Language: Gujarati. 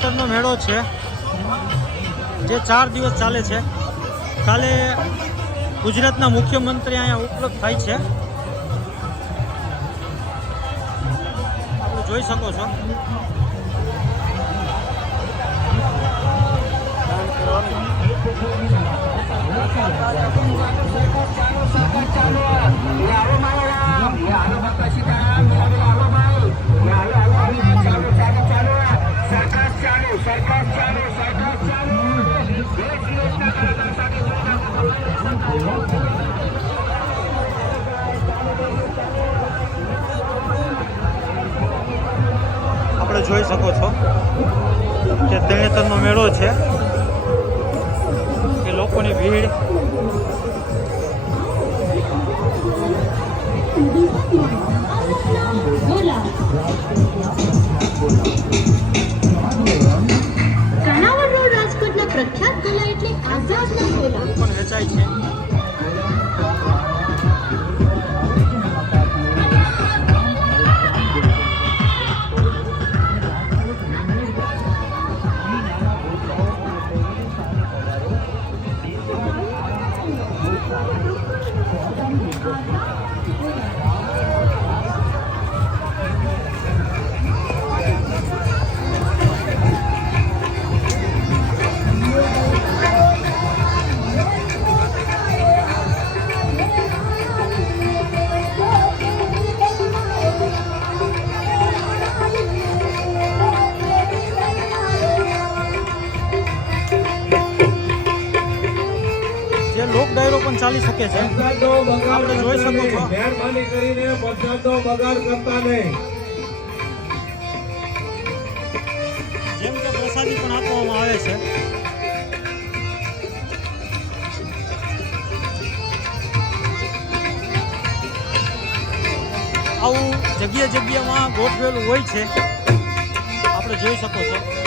તરણેતરનો મેળો છે જે 4 દિવસ ચાલે છે. કાલે ગુજરાતના મુખ્યમંત્રી અહીંયા ઉપલબ્ધ થાય છે, આપણે જોઈ શકો છો. આપણે જોઈ શકો છો કે તરણેતરનો મેળો છે કે લોકોની ભીડ. કાનાવડ રોડ રાજકોટના પ્રખ્યાત ગોલા એટલે આઝાદના ગોલા પણ વેચાય છે. લોક ડાયરો પણ ચાલી શકે છે, આપણે જોઈ શકો છો. મહેરબાની કરીને પ્રસાદનો બગાડ કરતા નહીં. જેમ કે પ્રસાદી પણ આપવામાં આવે છે. આવું જગ્યામાં ગોઠવેલું હોય છે, આપણે જોઈ શકો છો.